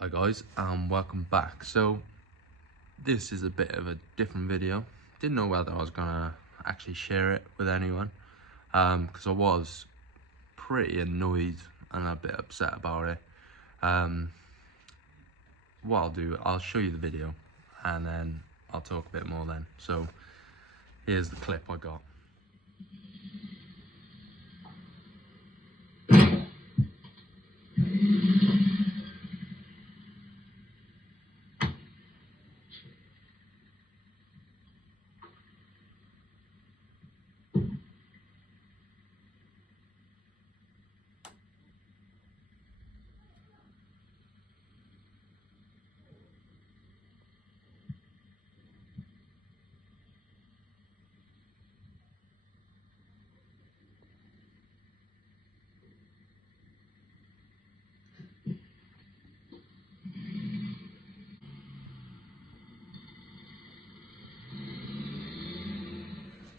Hi guys, and welcome back. So this is a bit of a different video. Didn't know whether I was gonna actually share it with anyone, because I was pretty annoyed and a bit upset about it. What I'll do, I'll show you the video and then I'll talk a bit more then. So here's the clip I got.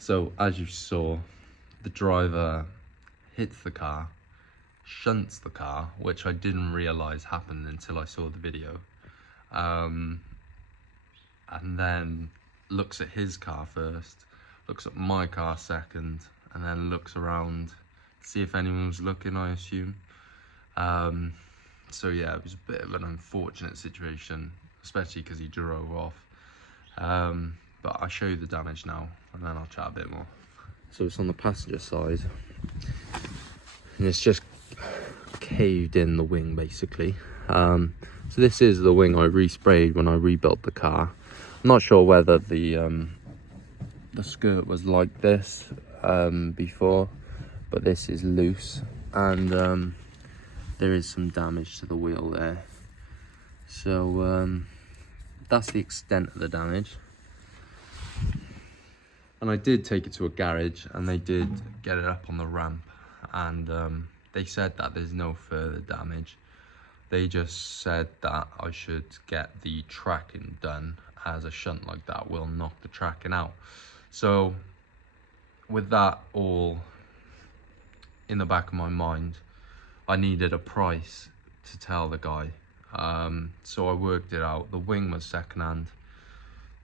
So as you saw, the driver hits the car, shunts the car, which I didn't realise happened until I saw the video, and then looks at his car first, looks at my car second, and then looks around to see if anyone was looking, I assume. So yeah, it was a bit of an unfortunate situation, especially because he drove off. But I'll show you the damage now and then I'll chat a bit more. So it's on the passenger side and it's just caved in the wing basically. So this is the wing I resprayed when I rebuilt the car. I'm not sure whether the skirt was like this before, but this is loose and there is some damage to the wheel there. So that's the extent of the damage. And I did take it to a garage and they did get it up on the ramp and they said that there's no further damage. They just said that I should get the tracking done, as a shunt like that will knock the tracking out. So with that all in the back of my mind, I needed a price to tell the guy. So I worked it out. The wing was secondhand.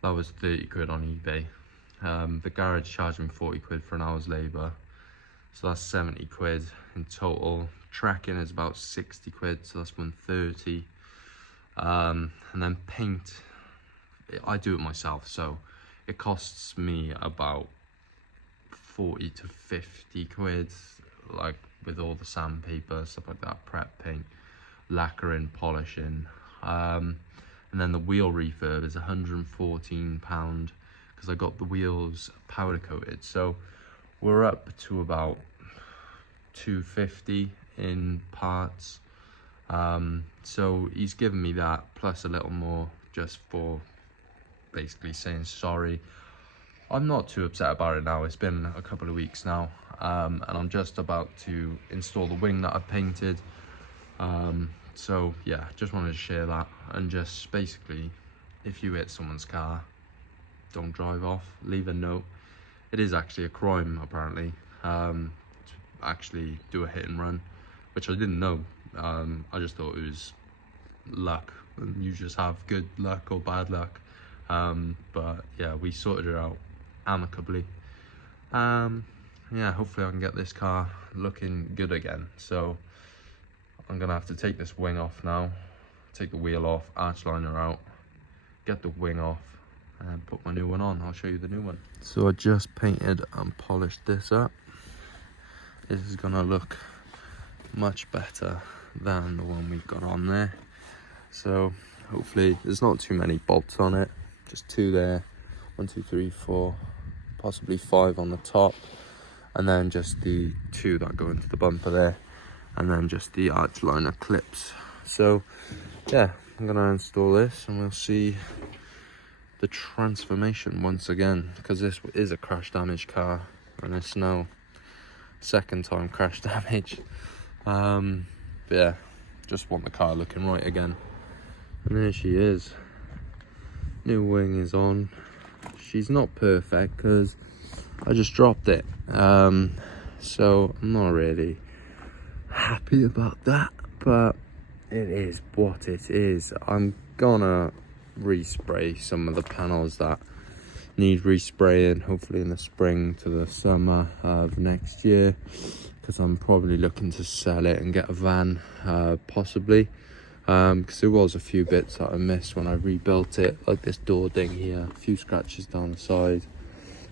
That was 30 quid on eBay. The garage charged me 40 quid for an hour's labour, so that's 70 quid in total. Tracking is about 60 quid, so that's 130. And then paint, I do it myself, so it costs me about 40 to 50 quid, like with all the sandpaper, stuff like that, prep paint, lacquering, polishing. And then the wheel refurb is £114, because I got the wheels powder coated. So we're up to about 250 in parts. So he's given me that plus a little more just for basically saying sorry. I'm not too upset about it now. It's been a couple of weeks now, and I'm just about to install the wing that I painted. So yeah, just wanted to share that, and just basically, if you hit someone's car, don't drive off, leave a note. It is actually a crime apparently, to actually do a hit and run, which I didn't know. I just thought it was luck and you just have good luck or bad luck. But yeah, we sorted it out amicably. Yeah, hopefully I can get this car looking good again. So I'm gonna have to take this wing off now, take the wheel off, arch liner out, get the wing off and put my new one on. I'll show you the new one. So I just painted and polished this up. This is gonna look much better than the one we've got on there. So hopefully there's not too many bolts on it, just 2 there, 1, 2, 3, 4, possibly 5 on the top, and then just the 2 that go into the bumper there, and then just the arch liner clips. So yeah, I'm gonna install this and we'll see the transformation once again, because this is a crash damage car and it's now second time crash damage. But yeah, just want the car looking right again. And there she is, new wing is on. She's not perfect because I just dropped it, so I'm not really happy about that, but it is what it is. I'm gonna respray some of the panels that need respraying, hopefully in the spring to the summer of next year, because I'm probably looking to sell it and get a van, possibly, because there was a few bits that I missed when I rebuilt it, like this door ding here, a few scratches down the side,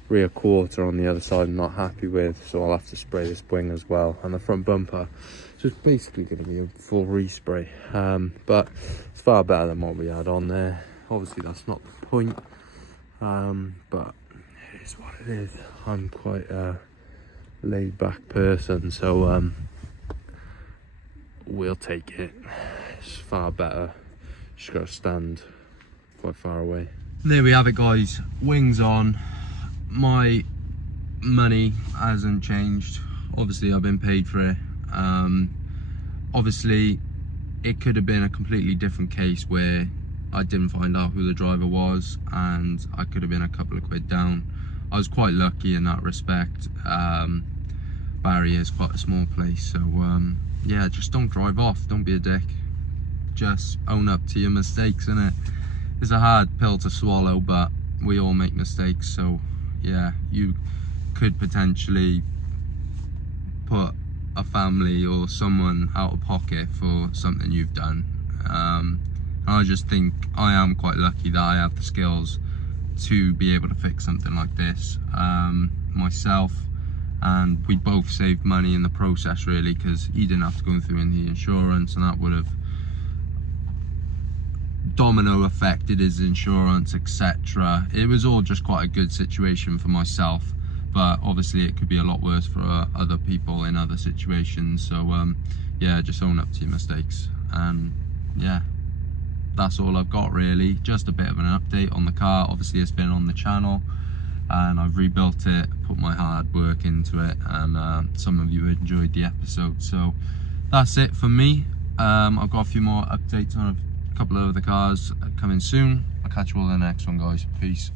rear quarter on the other side I'm not happy with, so I'll have to spray this wing as well, and the front bumper. So it's basically going to be a full respray, but it's far better than what we had on there. Obviously that's not the point, but it is what it is. I'm quite a laid back person, so we'll take it. It's far better. Just got to stand quite far away. There we have it, guys. Wings on. My money hasn't changed. Obviously I've been paid for it. Obviously it could have been a completely different case where I didn't find out who the driver was and I could have been a couple of quid down. I was quite lucky in that respect. Barry is quite a small place, so yeah, just don't drive off, don't be a dick. Just own up to your mistakes, innit? It's a hard pill to swallow, but we all make mistakes, so yeah, you could potentially put a family or someone out of pocket for something you've done. I just think I am quite lucky that I have the skills to be able to fix something like this myself, and we both saved money in the process, really, because he didn't have to go through any insurance, and that would have domino affected his insurance, etc. It was all just quite a good situation for myself, but obviously it could be a lot worse for other people in other situations. So yeah, just own up to your mistakes, and yeah, that's all I've got really. Just a bit of an update on the car. Obviously it's been on the channel and I've rebuilt it, put my hard work into it, and some of you enjoyed the episode. So that's it for me. I've got a few more updates on a couple of the cars coming soon. I'll catch you all in the next one, guys. Peace.